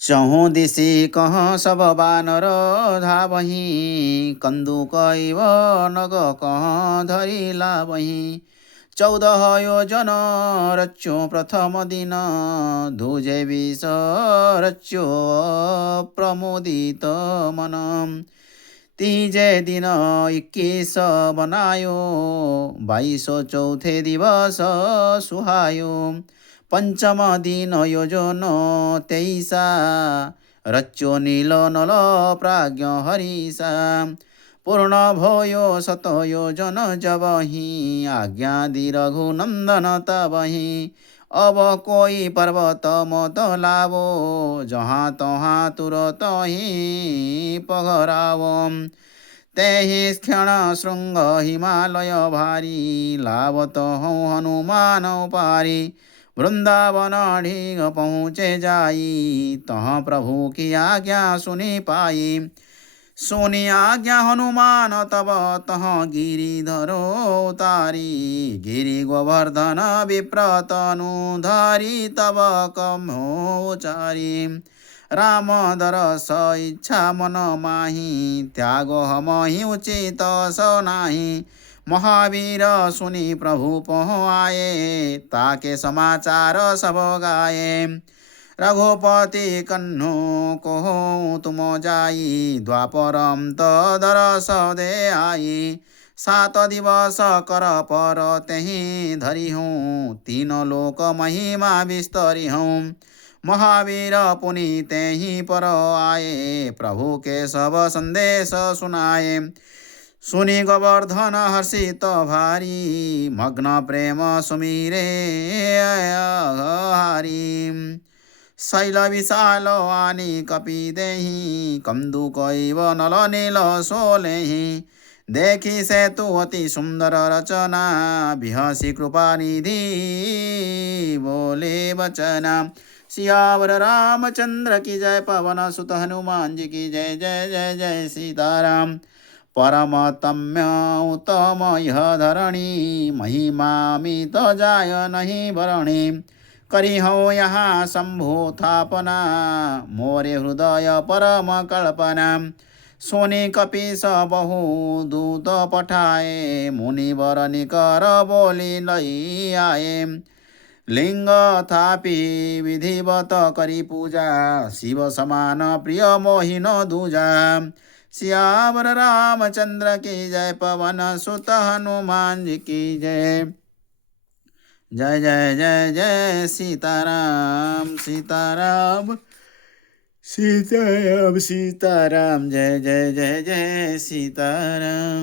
चहुँ दिशि कहाँ सब बानर धावहीं, कंदुक इव नग कहाँ धरि लावहीं। 14 योजन रच्यो प्रथम दिन, धुजे विष रच्यो प्रमोदित मन। तीजे दिन 21 बनायो, 22 चौथे दिवस सुहायो। पंचम दिन योजन 23, रच्यो नील नल प्राज्ञ हरिषा। पूर्ण भयो 7 योजन जबहि, आज्ञा दि रघुनंदन तबहि। अब कोई पर्वत मत लावो, जहाँ तहाँ तुरत ही पगरावो। तेहि क्षण शृंग हिमालय भारी, लावत हूँ हनुमान पारी। वृंदावन ढीग पहुँचे जाई, तहाँ प्रभु की आज्ञा सुनी पाई। सुनी आज्ञा हनुमान तब तहाँ गिरिधरो तारी। गिरि गोवर्धन विप्रतनु धारी, तब कमोचारी। राम दरस इच्छा मन माही, त्याग हमहि उचित सनाही। महावीर सुनी प्रभु पहुँ आए, ताके समाचार सब गाए। रघुपति कन्हु कहो तुम जाई, द्वापरम तदरस दे आई। 7 दिवस कर पर तेहि धरी हूँ, 3 लोक महिमा विस्तरी हूँ। महावीर पुनि तेहि पर आए, प्रभु के सब संदेश सुनाए। सुनि गोवर्धन हर्षित भारी, मग्न प्रेम सुमिरे हरि। शैल विशाल आनी कपि देहि, कंदुक इव नल नील सोलेहि। देखी सेतु अति सुंदर रचना, बिहसी कृपा निधि बोले बचना। सियावर रामचंद्र की जय, पवन सुत हनुमान जी की जय। जय जय जय सीताराम। परमतम्य उत्तम यह धरणी, महिमामित जाय नहीं भरणी। करी हो यहाँ शंभु थापना, मोरे हृदय परम कल्पना। सोनी कपीस बहु दूत पठाए, मुनिवर निकर बोली लई आए। लिंग थापी विधिवत करी पूजा, शिव समान प्रिय मोहिन दूजा। सियावर रामचंद्र की जय, पवन सुत हनुमान जी की जय। जय जय जय जय सीताराम सीताराम सीताराम सीताराम। जय जय जय जय सीताराम।